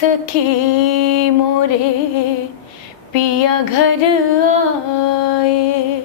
सखी मोरे पिया घर आए।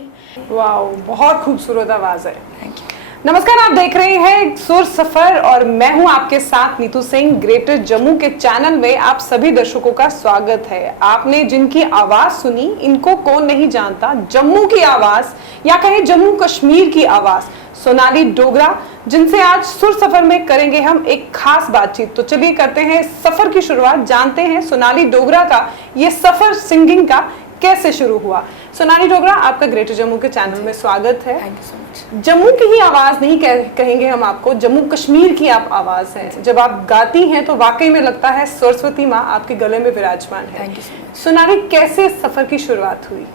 वाओ, बहुत खूबसूरत आवाज है। Thank you. नमस्कार, आप देख रहे हैं सुर सफर और मैं हूं आपके साथ नीतू सिंह। ग्रेटर जम्मू के चैनल में आप सभी दर्शकों का स्वागत है। आपने जिनकी आवाज सुनी, इनको कौन नहीं जानता। जम्मू की आवाज या कहें जम्मू कश्मीर की आवाज, सोनाली डोगरा, जिनसे आज सुर सफर में करेंगे हम एक खास बातचीत। तो चलिए करते हैं सफर की शुरुआत, जानते हैं सोनाली डोगरा का ये सफर सिंगिंग का कैसे शुरू हुआ। सोनाली डोगरा, आपका ग्रेटर जम्मू के चैनल में स्वागत है। Thank you so much. Jammu की ही आवाज नहीं कहेंगे हम आपको, जम्मू कश्मीर की आप आवाज है। जब आप गाती हैं तो वाकई में लगता है सरस्वती माँ आपके गले में विराजमान है। Thank you so much. Sonali, कैसे सफर की शुरुआत हुई?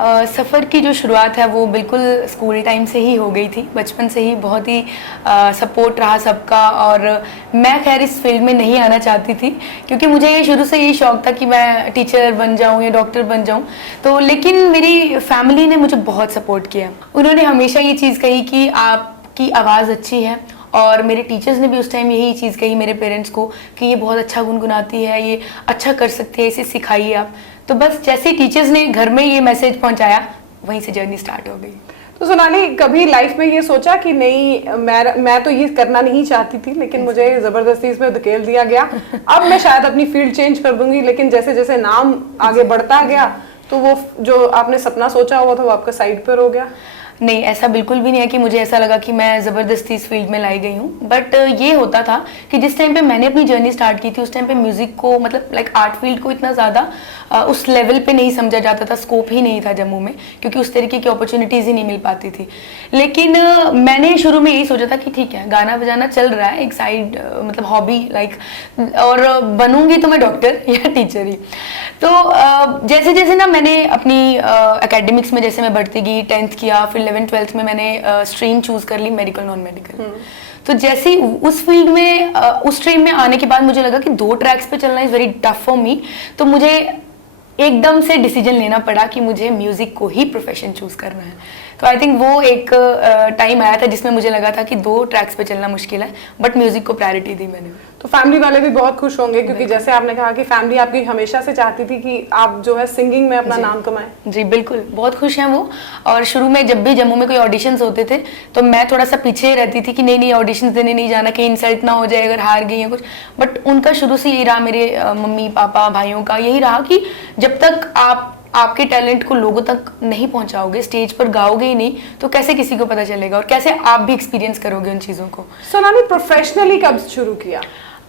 सफ़र की जो शुरुआत है वो बिल्कुल स्कूल टाइम से ही हो गई थी। बचपन से ही बहुत ही सपोर्ट रहा सबका, और मैं खैर इस फील्ड में नहीं आना चाहती थी क्योंकि मुझे शुरू से यही शौक था कि मैं टीचर बन जाऊं या डॉक्टर बन जाऊं। तो लेकिन मेरी फैमिली ने मुझे बहुत सपोर्ट किया। उन्होंने हमेशा ये चीज़ कही कि आपकी आवाज़ अच्छी है, और मेरे टीचर्स ने भी उस टाइम यही चीज़ कही मेरे पेरेंट्स को कि ये बहुत अच्छा गुनगुनाती है, ये अच्छा कर सकती है, इसे सिखाइए आप। तो बस जैसे टीचर्स ने घर में ये मैसेज पहुंचाया, वहीं से जर्नी स्टार्ट हो गई। तो सोनाली, कभी लाइफ में ये सोचा कि नहीं, मैं तो ये करना नहीं चाहती थी लेकिन मुझे जबरदस्ती इसमें धकेल दिया गया, अब मैं शायद अपनी फील्ड चेंज कर दूंगी, लेकिन जैसे जैसे नाम आगे बढ़ता गया तो वो जो आपने सपना सोचा हुआ था वो आपका साइड पर हो गया? नहीं, ऐसा बिल्कुल भी नहीं है कि मुझे ऐसा लगा कि मैं ज़बरदस्ती इस फील्ड में लाई गई हूँ। बट ये होता था कि जिस टाइम पे मैंने अपनी जर्नी स्टार्ट की थी उस टाइम पे म्यूज़िक को, मतलब लाइक आर्ट फील्ड को इतना ज़्यादा उस लेवल पे नहीं समझा जाता था, स्कोप ही नहीं था जम्मू में, क्योंकि उस तरीके की अपॉर्चुनिटीज़ ही नहीं मिल पाती थी। लेकिन मैंने शुरू में यही सोचा था कि ठीक है, गाना बजाना चल रहा है एक साइड, मतलब हॉबी लाइक, और बनूंगी तो मैं डॉक्टर या टीचर ही। तो जैसे जैसे ना मैंने अपनी एकेडमिक्स में जैसे मैं बढ़ती गई, 10th किया, फिर 11th-12th में मैंने स्ट्रीम चूज कर ली मेडिकल नॉन मेडिकल। तो जैसे ही उस फील्ड में उस स्ट्रीम में आने के बाद मुझे लगा कि 2 ट्रैक्स पे चलना is very tough for me. तो मुझे एकदम से डिसीजन लेना पड़ा कि मुझे म्यूजिक को ही प्रोफेशन चूज करना है। तो आई थिंक वो एक टाइम आया था जिसमें मुझे लगा था कि 2 ट्रैक्स पे चलना मुश्किल है, बट म्यूजिक को प्रायोरिटी दी मैंने। तो फैमिली वाले भी बहुत खुश होंगे, क्योंकि जैसे आपने कहा कि फैमिली आपकी हमेशा से चाहती थी कि आप जो है सिंगिंग में अपना नाम कमाएं। जी बिल्कुल, बहुत खुश हैं वो। और शुरू में जब भी जम्मू में कोई ऑडिशंस होते थे तो मैं थोड़ा सा पीछे रहती थी कि नहीं नहीं, ऑडिशंस देने नहीं जाना, कहीं इंसल्ट ना हो जाए अगर हार गई है कुछ। बट उनका शुरू से यही रहा, मेरे मम्मी पापा भाइयों का यही रहा कि जब तक आप आपके टैलेंट को लोगों तक नहीं पहुंचाओगे, स्टेज पर गाओगे ही नहीं, तो कैसे किसी को पता चलेगा, और कैसे आप भी एक्सपीरियंस करोगे उन चीज़ों को। सोनाली, प्रोफेशनली कब शुरू किया?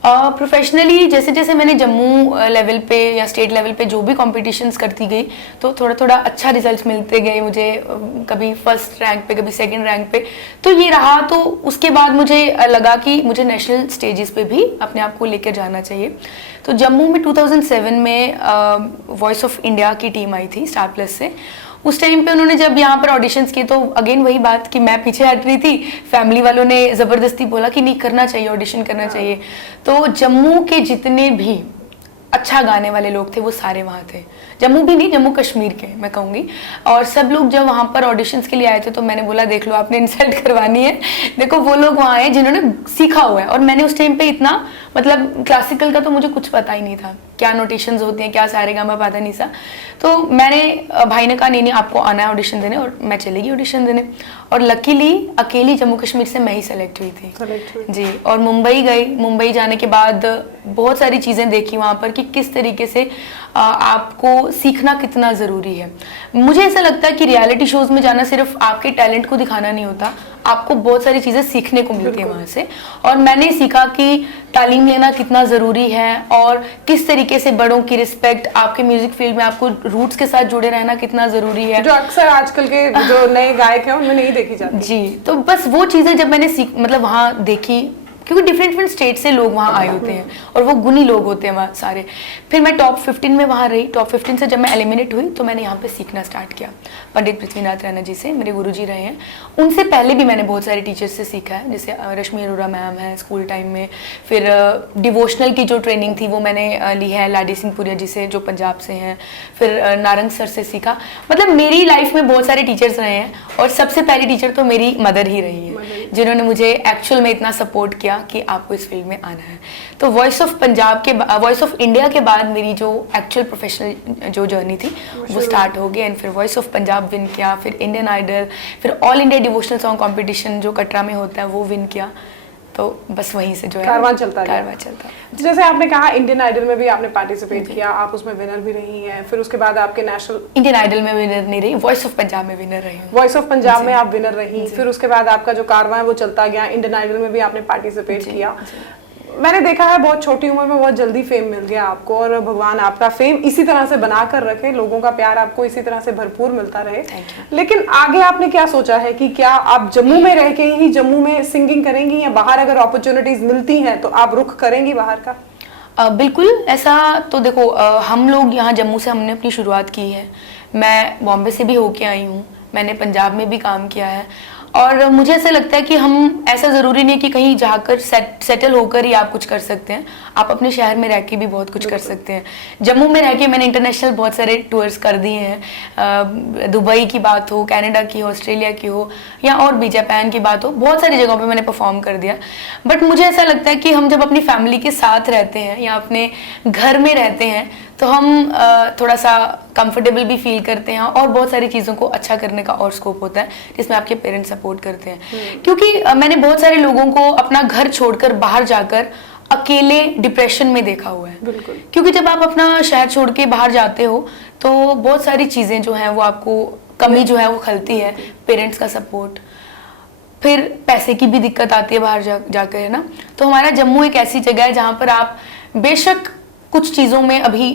प्रोफेशनली जैसे जैसे मैंने जम्मू लेवल पे या स्टेट लेवल पे जो भी कॉम्पिटिशन्स करती गई, तो थोड़ा थोड़ा अच्छा रिजल्ट्स मिलते गए मुझे, कभी फर्स्ट रैंक पे, कभी सेकंड रैंक पे। तो ये रहा। तो उसके बाद मुझे लगा कि मुझे नेशनल स्टेजेस पे भी अपने आप को लेकर जाना चाहिए। तो जम्मू में 2007 में वॉइस ऑफ इंडिया की टीम आई थी स्टार प्लस से। उस टाइम पे उन्होंने जब यहाँ पर ऑडिशंस किए तो अगेन वही बात कि मैं पीछे हट रही थी, फैमिली वालों ने ज़बरदस्ती बोला कि नहीं, करना चाहिए, ऑडिशन करना चाहिए। तो जम्मू के जितने भी अच्छा गाने वाले लोग थे वो सारे वहाँ थे। जम्मू भी नहीं, जम्मू कश्मीर के मैं कहूँगी। और सब लोग जब वहाँ पर ऑडिशंस के लिए आए थे तो मैंने बोला देख लो, आपने इंसल्ट करवानी है, देखो वो लोग वहाँ आए जिन्होंने सीखा हुआ है। और मैंने उस टाइम पे इतना, मतलब क्लासिकल का तो मुझे कुछ पता ही नहीं था, क्या नोटेशंस होती हैं, क्या सारेगामा पता नहीं सा। तो मैंने, भाई ने कहा नहीं नहीं आपको आना है ऑडिशन देने, और मैं चली गई ऑडिशन देने। और लकीली अकेली जम्मू कश्मीर से मैं ही सेलेक्ट हुई थी जी। और मुंबई गई, मुंबई जाने के बाद बहुत सारी चीज़ें देखी वहाँ पर कि किस तरीके से आपको सीखना कितना ज़रूरी है। मुझे ऐसा लगता है कि रियलिटी शोज़ में जाना सिर्फ आपके टैलेंट को दिखाना नहीं होता, आपको बहुत सारी चीज़ें सीखने को मिलती है वहाँ से। और मैंने सीखा कि तालीम लेना कितना ज़रूरी है, और किस तरीके से बड़ों की रिस्पेक्ट, आपके म्यूजिक फील्ड में आपको रूट्स के साथ जुड़े रहना कितना ज़रूरी है, जो अक्सर आजकल के जो नए गायक हैं उनमें नहीं देखी जाती। जी, तो बस वो चीज़ें जब मैंने मतलब वहाँ देखी, क्योंकि डिफरेंट डिफरेंट स्टेट से लोग वहाँ आए होते हैं और वो गुनी लोग होते हैं वहाँ सारे। फिर मैं टॉप 15 में वहाँ रही। टॉप 15 से जब मैं एलिमिनेट हुई तो मैंने यहाँ पे सीखना स्टार्ट किया पंडित पृथ्वीनाथ रैना जी से, मेरे गुरुजी रहे हैं। उनसे पहले भी मैंने बहुत सारे टीचर्स से सीखा है, जैसे रश्मि अरोड़ा मैम है स्कूल टाइम में। फिर डिवोशनल की जो ट्रेनिंग थी वो मैंने ली है लाडी सिंह पुरिया जी से जो पंजाब से हैं। फिर नारंग सर से सीखा। मतलब मेरी लाइफ में बहुत सारे टीचर्स रहे हैं और सबसे पहली टीचर तो मेरी मदर ही रही है। जिन्होंने मुझे एक्चुअल में इतना सपोर्ट किया कि आपको इस फील्ड में आना है। तो वॉइस ऑफ पंजाब के वॉइस ऑफ इंडिया के बाद मेरी जो एक्चुअल प्रोफेशनल जो जर्नी थी वो स्टार्ट हो गई, एंड फिर वॉइस ऑफ पंजाब विन किया, फिर इंडियन आइडल, फिर all India devotional song competition जो कटरा में होता है वो विन किया। तो बस वहीं से जो है कारवां चलता है। जैसे आपने कहा इंडियन आइडल में भी आपने पार्टिसिपेट किया, आप उसमें विनर भी रही हैं, फिर उसके बाद आपके नेशनल इंडियन आइडल में विनर नहीं रही, वॉइस ऑफ पंजाब में विनर रही हूँ। वॉइस ऑफ पंजाब में आप विनर रही, फिर उसके बाद आपका जो कारवां है वो चलता गया, इंडियन आइडल में भी आपने पार्टिसिपेट किया। मैंने देखा है बहुत छोटी उम्र में बहुत जल्दी फेम मिल गया आपको, और भगवान आपका फेम इसी तरह से बना कर रखे, लोगों का प्यार आपको इसी तरह से भरपूर मिलता रहे। लेकिन आगे आपने क्या सोचा है कि क्या आप जम्मू में रह के ही जम्मू में सिंगिंग करेंगी, या बाहर अगर अपॉर्चुनिटीज मिलती हैं तो आप रुख करेंगी बाहर का? बिल्कुल ऐसा तो देखो, हम लोग यहाँ जम्मू से हमने अपनी शुरुआत की है। मैं बॉम्बे से भी होके आई हूँ, मैंने पंजाब में भी काम किया है, और मुझे ऐसा लगता है कि हम ऐसा ज़रूरी नहीं कि कहीं जाकर सेटल होकर ही आप कुछ कर सकते हैं, आप अपने शहर में रह के भी बहुत कुछ कर सकते हैं। जम्मू में रह के मैंने इंटरनेशनल बहुत सारे टूर्स कर दिए हैं, दुबई की बात हो, कनाडा की हो, ऑस्ट्रेलिया की हो, या और भी जापान की बात हो, बहुत सारी जगहों पे मैंने परफॉर्म कर दिया। बट मुझे ऐसा लगता है कि हम जब अपनी फैमिली के साथ रहते हैं या अपने घर में रहते हैं तो हम थोड़ा सा कंफर्टेबल भी फील करते हैं, और बहुत सारी चीज़ों को अच्छा करने का और स्कोप होता है जिसमें आपके पेरेंट्स सपोर्ट करते हैं। क्योंकि मैंने बहुत सारे लोगों को अपना घर छोड़कर बाहर जाकर अकेले डिप्रेशन में देखा हुआ है। बिल्कुल। क्योंकि जब आप अपना शहर छोड़ के बाहर जाते हो तो बहुत सारी चीज़ें जो हैं वो आपको कमी जो है वो खलती है, पेरेंट्स का सपोर्ट, फिर पैसे की भी दिक्कत आती है बाहर जाकर, है ना। तो हमारा जम्मू एक ऐसी जगह है जहाँ पर आप बेशक कुछ चीज़ों में अभी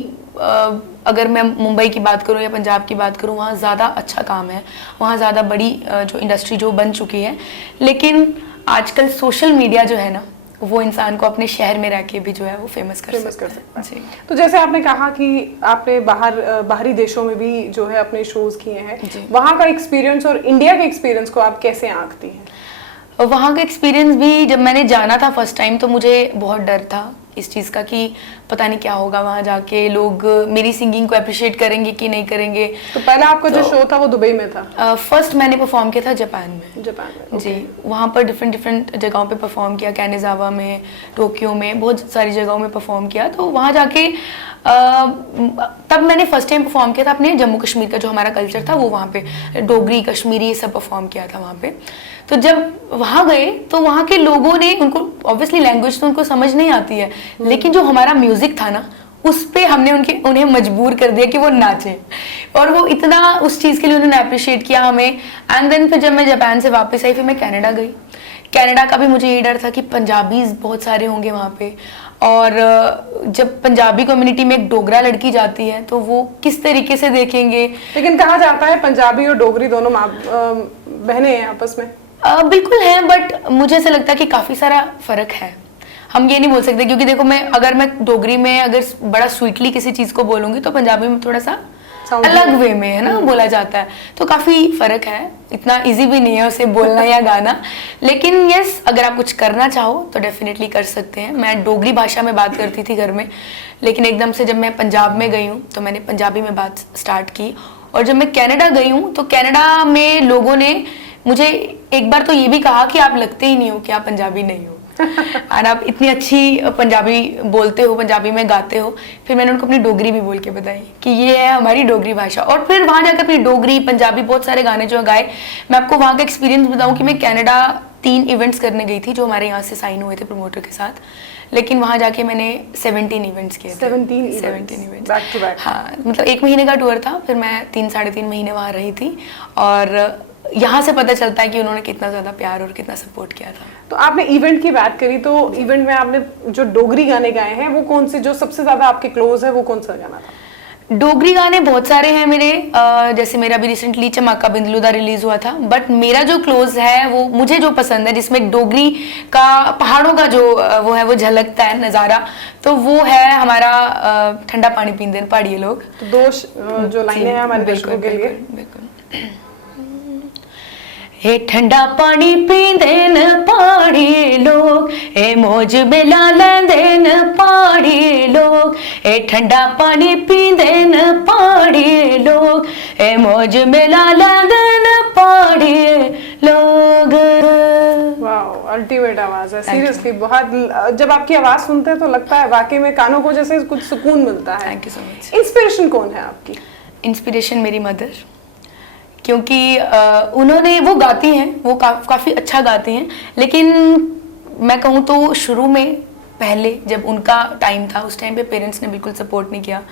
अगर मैं मुंबई की बात करूं या पंजाब की बात करूं, वहाँ ज़्यादा अच्छा काम है, वहाँ ज़्यादा बड़ी जो इंडस्ट्री जो बन चुकी है, लेकिन आजकल सोशल मीडिया जो है ना वो इंसान को अपने शहर में रह के भी जो है वो फेमस कर सकता है। तो जैसे आपने कहा कि आपने बाहरी देशों में भी जो है अपने शोज किए हैं, वहाँ का एक्सपीरियंस और इंडिया के एक्सपीरियंस को आप कैसे आंकती हैं? वहाँ का एक्सपीरियंस भी, जब मैंने जाना था फर्स्ट टाइम तो मुझे बहुत डर था इस चीज़ का कि पता नहीं क्या होगा, वहाँ जाके लोग मेरी सिंगिंग को अप्रिशिएट करेंगे कि नहीं करेंगे। तो पहला आपका जो शो था वो दुबई में था? फर्स्ट मैंने परफॉर्म किया था जापान में। जापान में जी, वहाँ पर डिफरेंट जगहों पे परफॉर्म किया, कैनेजावा में, टोक्यो में, बहुत सारी जगहों में परफॉर्म किया। तो वहाँ जाके तब मैंने फर्स्ट टाइम परफॉर्म किया था अपने जम्मू कश्मीर का जो हमारा कल्चर था वो वहाँ पे डोगरी, कश्मीरी ये सब परफॉर्म किया था वहाँ पे। तो जब वहाँ गए तो वहाँ के लोगों ने, उनको ऑब्वियसली लैंग्वेज तो उनको समझ नहीं आती है, लेकिन जो हमारा म्यूजिक था ना उस पे हमने उन्हें मजबूर कर दिया कि वो नाचें, और वो इतना उस चीज़ के लिए उन्होंने अप्रिशिएट किया हमें। एंड देन फिर जब मैं जापान से वापस आई, फिर मैं कनाडा गई। कनाडा का भी मुझे ये डर था कि पंजाबीज बहुत सारे होंगे वहाँ पे, और जब पंजाबी कम्युनिटी में एक डोगरा लड़की जाती है तो वो किस तरीके से देखेंगे। लेकिन कहा जाता है पंजाबी और डोगरी दोनों बहनें हैं आपस में। बिल्कुल है, बट मुझे ऐसा लगता है कि काफ़ी सारा फ़र्क है। हम ये नहीं बोल सकते, क्योंकि देखो अगर मैं डोगरी में अगर बड़ा स्वीटली किसी चीज़ को बोलूँगी तो पंजाबी में थोड़ा सा अलग वे में, है ना, बोला जाता है। तो काफ़ी फ़र्क है, इतना इजी भी नहीं है उसे बोलना या गाना। लेकिन यस, अगर आप कुछ करना चाहो तो डेफिनेटली कर सकते हैं। मैं डोगरी भाषा में बात करती थी घर में, लेकिन एकदम से जब मैं पंजाब में गई हूँ तो मैंने पंजाबी में बात स्टार्ट की। और जब मैं कनाडा गई हूँ तो कनाडा में लोगों ने मुझे एक बार तो ये भी कहा कि आप लगते ही नहीं हो कि आप पंजाबी नहीं हो और आप इतनी अच्छी पंजाबी बोलते हो, पंजाबी में गाते हो। फिर मैंने उनको अपनी डोगरी भी बोल के बताई कि ये है हमारी डोगरी भाषा, और फिर वहाँ जाकर अपनी डोगरी, पंजाबी बहुत सारे गाने जो गाए। मैं आपको वहाँ का एक्सपीरियंस बताऊँ कि मैं कनाडा 3 इवेंट्स करने गई थी जो हमारे यहाँ से साइन हुए थे प्रमोटर के साथ, लेकिन वहाँ जाके मैंने 17 इवेंट्स किए थे। 17 इवेंट्स बैक टू बैक। हाँ, मतलब 1 महीने का टूर था, फिर मैं 3-3.5 महीने वहाँ रही थी, और यहाँ से पता चलता है कि उन्होंने कितना ज़्यादा प्यार और कितना सपोर्ट किया था। तो आपने इवेंट की बात करी, तो इवेंट में आपने जो डोगरी गाने गाए हैं वो कौन से, जो सबसे ज़्यादा आपके क्लोज है वो कौन सा गाना था? डोगरी गाने बहुत सारे हैं मेरे, जैसे मेरा भी रिसेंटली चमाका बिंदलू दा रिलीज हुआ था, बट मेरा जो क्लोज है वो मुझे जो पसंद है, जिसमें डोगरी का पहाड़ों का जो वो है वो झलकता है नज़ारा, तो वो है हमारा ठंडा पानी पींदे न पहाड़िए लोग। तो जो लाइनें हैं हमारे दर्शकों के लिए। बिल्कुल। हे ठंडा पानी पींदे न पहाड़ी लोग, हे मौज मिला लेंदे न पहाड़ी लोग, हे ठंडा पानी पींदे न पहाड़ी लोग, हे मौज मिला लेंदे न पहाड़ी लोग। अल्टीमेट आवाज है, Thank you. सीरियसली बहुत। जब आपकी आवाज सुनते हैं तो लगता है वाकई में कानों को जैसे कुछ सुकून मिलता है। Thank you so much. Inspiration कौन है आपकी? इंस्पिरेशन मेरी मदर, क्योंकि उन्होंने, वो गाती हैं, वो काफ़ी अच्छा गाती हैं, लेकिन मैं कहूँ तो शुरू में पहले जब उनका टाइम था उस टाइम पे पेरेंट्स ने बिल्कुल सपोर्ट नहीं किया।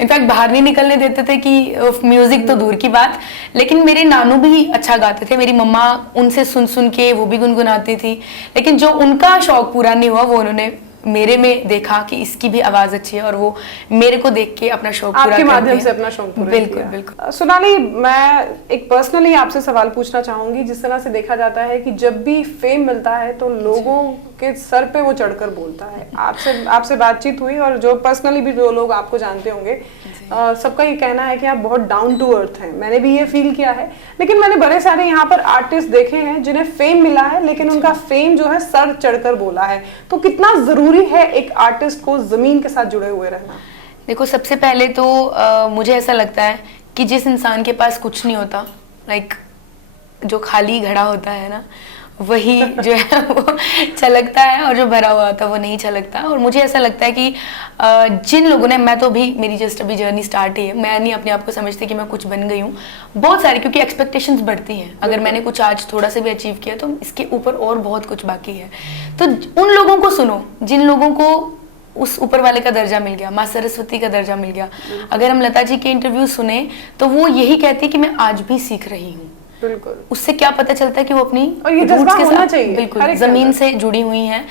इनफैक्ट बाहर नहीं निकलने देते थे कि म्यूज़िक तो दूर की बात, लेकिन मेरे नानू भी अच्छा गाते थे, मेरी मम्मा उनसे सुन सुन के वो भी गुनगुनाती थी, लेकिन जो उनका शौक पूरा नहीं हुआ वो उन्होंने मेरे में देखा कि इसकी भी आवाज अच्छी है, और वो मेरे को देख के अपना शौक पूरा आपके करती माध्यम है। से अपना शौक पूरा बिल्कुल किया। बिल्कुल। सोनाली, मैं एक पर्सनली आपसे सवाल पूछना चाहूंगी। जिस तरह से देखा जाता है कि जब भी फेम मिलता है तो लोगों के सर पे वो चढ़कर बोलता है। आपसे बातचीत हुई, और जो पर्सनली भी जो लोग आपको जानते होंगे सबका ये कहना है कि आप बहुत डाउन टू अर्थ हैं। मैंने भी ये फील किया है, लेकिन मैंने बड़े सारे यहाँ पर आर्टिस्ट देखे हैं जिन्हें फेम मिला है, लेकिन उनका फेम जो है सर चढ़कर बोला है। तो कितना जरूरी है एक आर्टिस्ट को जमीन के साथ जुड़े हुए रहना? देखो, सबसे पहले तो मुझे ऐसा लगता है कि जिस इंसान के पास कुछ नहीं होता, लाइक जो खाली घड़ा होता है ना, वही जो है वो छलकता है, और जो भरा हुआ होता है वो नहीं छलकता। और मुझे ऐसा लगता है कि जिन लोगों ने, मैं तो भी, मेरी जस्ट अभी जर्नी स्टार्ट ही है, मैं नहीं अपने आप को समझती कि मैं कुछ बन गई हूँ। बहुत सारी, क्योंकि एक्सपेक्टेशंस बढ़ती हैं, अगर मैंने कुछ आज थोड़ा सा भी अचीव किया तो इसके ऊपर और बहुत कुछ बाकी है। तो उन लोगों को सुनो जिन लोगों को उस ऊपर वाले का दर्जा मिल गया, माँ सरस्वती का दर्जा मिल गया। अगर हम लता जी के इंटरव्यू सुने तो वो यही कहती है कि मैं आज भी सीख रही हूँ। बिल्कुल। उससे क्या पता चलता है कि वो अपनी और ये जज्बा roots के होना साथ चाहिए, हर बिल्कुल एक जमीन के से जुड़ी हुई हैं,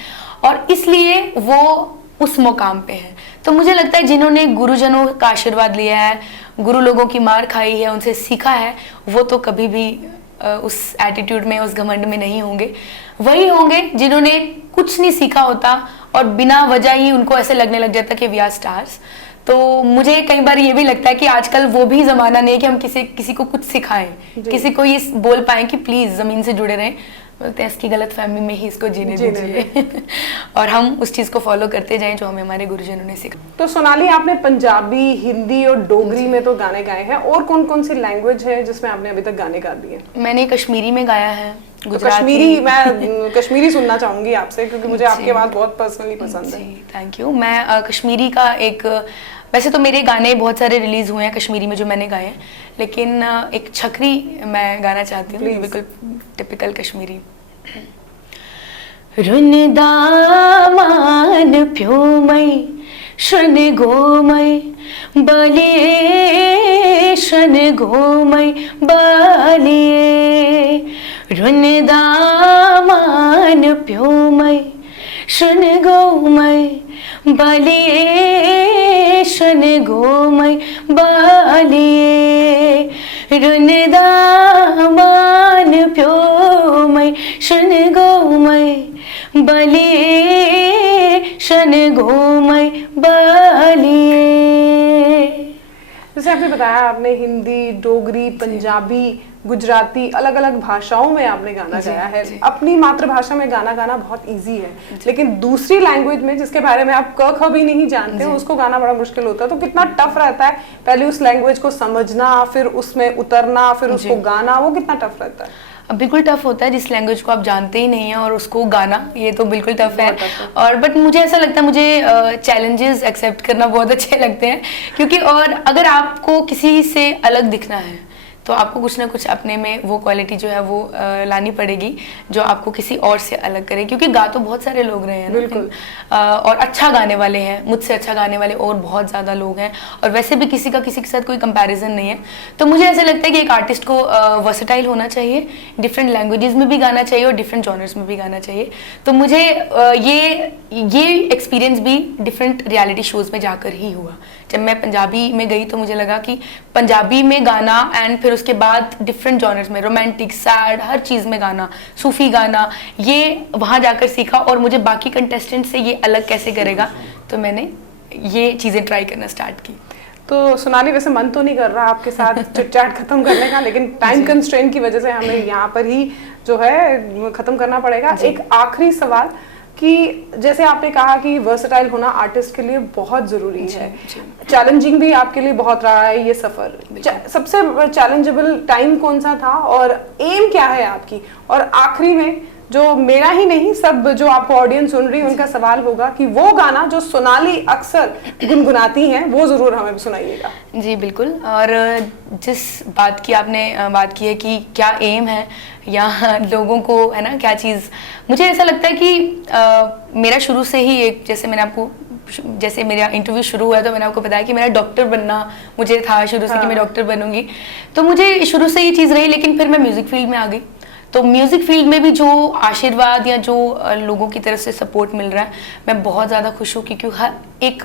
और इसलिए वो उस मुकाम पे हैं। तो मुझे लगता है जिन्होंने गुरुजनों का आशीर्वाद लिया है, गुरु लोगों की मार खाई है, उनसे सीखा है, वो तो कभी भी उस एटीट्यूड में, उस घमंड में नहीं होंगे। वही होंगे जिन्होंने कुछ नहीं सीखा होता और बिना वजह ही उनको ऐसे लगने लग जाता कि वी आर स्टार्स। तो मुझे कई बार ये भी लगता है कि आजकल वो भी जमाना नहीं है कि हम किसी को कुछ सिखाएं, किसी को ये बोल पाएं कि प्लीज जमीन से जुड़े रहें। बोलते हैं इसकी गलत फहमी में ही इसको जीने दीजिए और हम उस चीज को फॉलो करते जाएं जो हमें हमारे गुरुजनों ने सिखाया। तो सोनाली, आपने पंजाबी, हिंदी और डोगरी में तो गाने गाए हैं, और कौन कौन सी लैंग्वेज है जिसमें आपने अभी तक गाने गा दिए? मैंने कश्मीरी में गाया है, तो कश्मीरी, मैं कश्मीरी सुनना चाहूंगी आपसे, क्योंकि मुझे आपकी आवाज बहुत पर्सनली पसंद है। Thank you. मैं कश्मीरी का एक, वैसे तो मेरे गाने बहुत सारे रिलीज हुए हैं कश्मीरी में जो मैंने गाए हैं, लेकिन एक छकरी मैं गाना चाहती हूँ, बिल्कुल टिपिकल कश्मीरी। रुन दामान प्योमै शन गोमै बालिए शन गोमै बालिए, रुन दामान प्योमै शन गोमै बालिए शन गोमै बालिए, रुन दामान प्योमै शन गोमै बालिए शन गोमै बालिए। जैसे आपने बताया, आपने हिंदी, डोगरी, पंजाबी, गुजराती, अलग अलग भाषाओं में आपने गाना गाया है। अपनी मातृभाषा में गाना गाना बहुत इजी है, लेकिन दूसरी लैंग्वेज में जिसके बारे में आप क ख भी नहीं जानते हो, उसको गाना बड़ा मुश्किल होता है। तो कितना टफ रहता है पहले उस लैंग्वेज को समझना, फिर उसमें उतरना, फिर उसको गाना, वो कितना टफ रहता है? बिल्कुल टफ होता है, जिस लैंग्वेज को आप जानते ही नहीं है और उसको गाना, ये तो बिल्कुल टफ है। और बट मुझे ऐसा लगता है, मुझे चैलेंजेस एक्सेप्ट करना बहुत अच्छे लगते हैं, क्योंकि और अगर आपको किसी से अलग दिखना है तो आपको कुछ ना कुछ अपने में वो क्वालिटी जो है वो लानी पड़ेगी जो आपको किसी और से अलग करे, क्योंकि गा तो बहुत सारे लोग रहे हैं ना, बिल्कुल। और अच्छा गाने वाले हैं, मुझसे अच्छा गाने वाले और बहुत ज़्यादा लोग हैं, और वैसे भी किसी का किसी के साथ कोई कंपैरिजन नहीं है। तो मुझे ऐसा लगता है कि एक आर्टिस्ट को वर्सेटाइल होना चाहिए, डिफरेंट लैंग्वेजेस में भी गाना चाहिए और डिफरेंट जॉनर्स में भी गाना चाहिए। तो मुझे ये एक्सपीरियंस भी डिफरेंट रियलिटी शोज़ में जाकर ही हुआ। जब मैं पंजाबी में गई तो मुझे लगा कि पंजाबी में गाना, एंड फिर उसके बाद डिफरेंट जॉनर्स में, रोमांटिक, सैड, हर चीज़ में गाना, सूफी गाना, ये वहाँ जाकर सीखा। और मुझे बाकी कंटेस्टेंट से ये अलग कैसे करेगा, तो मैंने ये चीज़ें ट्राई करना स्टार्ट की। तो सोनाली, वैसे मन तो नहीं कर रहा आपके साथ चिट-चैट खत्म करने का, लेकिन टाइम कंस्ट्रेंट की वजह से हमें यहाँ पर ही जो है खत्म करना पड़ेगा। एक आखिरी सवाल कि जैसे आपने कहा कि वर्सेटाइल होना आर्टिस्ट के लिए बहुत जरूरी है, चैलेंजिंग भी आपके लिए बहुत रहा है ये सफर। सबसे चैलेंजेबल टाइम कौन सा था और एम क्या है आपकी? और आखिरी में जो मेरा ही नहीं, सब जो आपको ऑडियंस सुन रही है उनका सवाल होगा कि वो गाना जो सोनाली अक्सर गुनगुनाती हैं वो जरूर हमें सुनाइएगा। जी बिल्कुल। और जिस बात की आपने बात की है कि क्या एम है या लोगों को है ना क्या चीज़, मुझे ऐसा लगता है कि मेरा शुरू से ही एक, जैसे मेरा इंटरव्यू शुरू हुआ तो मैंने आपको बताया कि मेरा डॉक्टर बनना मुझे था शुरू से कि मैं डॉक्टर बनूंगी, तो मुझे शुरू से ये चीज़ रही। लेकिन फिर मैं म्यूज़िक फील्ड में आ गई, तो म्यूज़िक फील्ड में भी जो आशीर्वाद या जो लोगों की तरफ से सपोर्ट मिल रहा है, मैं बहुत ज़्यादा खुश हूँ। क्योंकि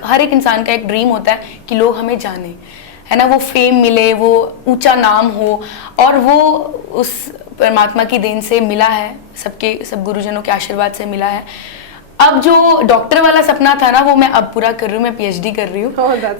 हर एक इंसान का एक ड्रीम होता है कि लोग हमें जाने, है ना, वो फेम मिले, वो ऊंचा नाम हो, और वो उस परमात्मा की देन से मिला है, सब गुरुजनों के आशीर्वाद से मिला है। अब जो डॉक्टर वाला सपना था ना, वो मैं अब पूरा कर रही हूँ, मैं पीएचडी कर रही हूँ।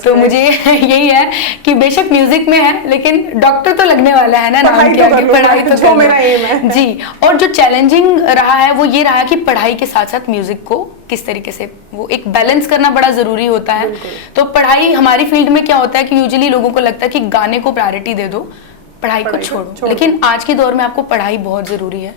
तो मुझे यही है कि बेशक म्यूजिक में है लेकिन डॉक्टर तो लगने वाला है ना, नाम के आगे पढ़ाई तो जो मेरा एम है। जी। और जो चैलेंजिंग रहा है वो ये रहा कि पढ़ाई के साथ साथ म्यूजिक को किस तरीके से वो एक बैलेंस करना बड़ा जरूरी होता है। तो पढ़ाई, हमारी फील्ड में क्या होता है कि यूजुअली लोगों को लगता है कि गाने को प्रायोरिटी दे दो, पढ़ाई को छोड़ो। लेकिन आज के दौर में आपको पढ़ाई बहुत जरूरी है।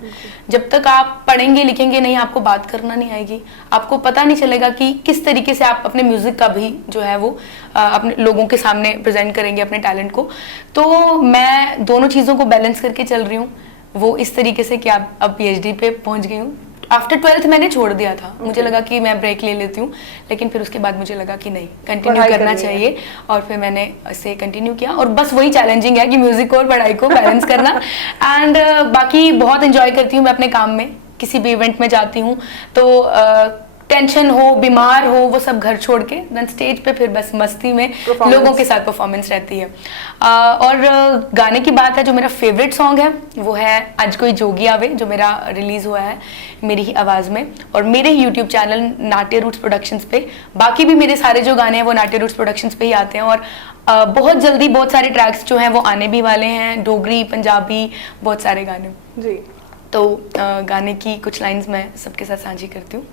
जब तक आप पढ़ेंगे लिखेंगे नहीं, आपको बात करना नहीं आएगी, आपको पता नहीं चलेगा कि किस तरीके से आप अपने म्यूजिक का भी जो है वो अपने लोगों के सामने प्रेजेंट करेंगे अपने टैलेंट को। तो मैं दोनों चीज़ों को बैलेंस करके चल रही हूँ, वो इस तरीके से कि अब पीएचडी पे पहुंच गई हूँ। आफ्टर 12th मैंने छोड़ दिया था, मुझे लगा कि मैं ब्रेक ले लेती हूँ, लेकिन फिर उसके बाद मुझे लगा कि नहीं, कंटिन्यू करना चाहिए, और फिर मैंने इसे कंटिन्यू किया। और बस वही चैलेंजिंग है कि म्यूजिक और पढ़ाई को बैलेंस करना। एंड बाकी बहुत एंजॉय करती हूँ मैं अपने काम में, किसी भी इवेंट में जाती हूँ तो टेंशन हो, बीमार हो, वो सब घर छोड़ के देन स्टेज पे फिर बस मस्ती में लोगों के साथ परफॉर्मेंस रहती है। और गाने की बात है, जो मेरा फेवरेट सॉन्ग है वो है आज कोई जोगी आवे, जो मेरा रिलीज हुआ है मेरी ही आवाज़ में और मेरे ही यूट्यूब चैनल नाट्य रूट्स प्रोडक्शंस पे। बाकी भी मेरे सारे जो गाने हैं वो नाट्य रूट्स प्रोडक्शंस पे ही आते हैं, और बहुत जल्दी बहुत सारे ट्रैक्स जो हैं वो आने भी वाले हैं, डोगरी, पंजाबी, बहुत सारे गाने जी। तो गाने की कुछ लाइन्स मैं सबके साथ साझी करती हूँ।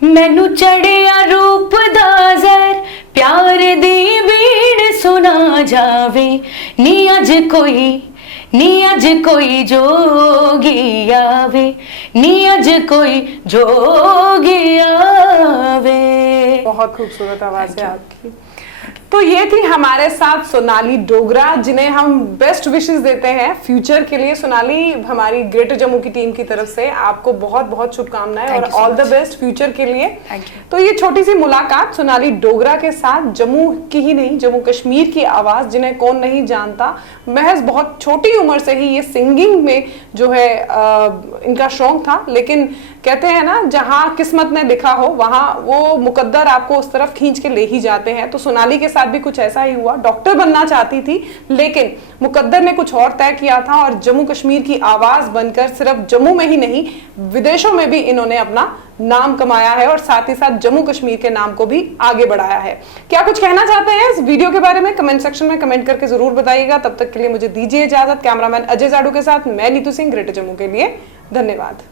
मैनू चढ़िया रूप दा ज़हर, प्यार दी बीड़ सुना जावे, नी अज कोई जोगी आवे, नी अज कोई जोगी आवे। बहुत खूबसूरत आवाज है आपकी। तो ये थी हमारे साथ सोनाली डोगरा, जिन्हें हम बेस्ट विशेस देते हैं फ्यूचर के लिए। सोनाली, हमारी ग्रेटर जम्मू की टीम की तरफ से आपको बहुत बहुत शुभकामनाएं और ऑल द बेस्ट फ्यूचर के लिए। तो ये छोटी सी मुलाकात सोनाली डोगरा के साथ, जम्मू की ही नहीं, जम्मू कश्मीर की आवाज, जिन्हें कौन नहीं जानता। महज बहुत छोटी उम्र से ही ये सिंगिंग में जो है इनका शौक था, लेकिन कहते हैं ना, जहां किस्मत ने लिखा हो वहां वो मुकद्दर आपको उस तरफ खींच के ले ही जाते हैं। तो सोनाली के साथ भी कुछ ऐसा ही हुआ। डॉक्टर बनना चाहती थी लेकिन मुकद्दर ने कुछ और तय किया था, और जम्मू कश्मीर की आवाज बनकर सिर्फ जम्मू में ही नहीं विदेशों में भी इन्होंने अपना नाम कमाया है, और साथ ही साथ जम्मू कश्मीर के नाम को भी आगे बढ़ाया है। क्या कुछ कहना चाहते हैं इस वीडियो के बारे में? कमेंट सेक्शन में कमेंट करके जरूर बताइएगा। तब तक के लिए मुझे दीजिए इजाजत। कैमरामैन अजय जाडू के साथ मैं नीतू सिंह, ग्रेटर जम्मू के लिए। धन्यवाद।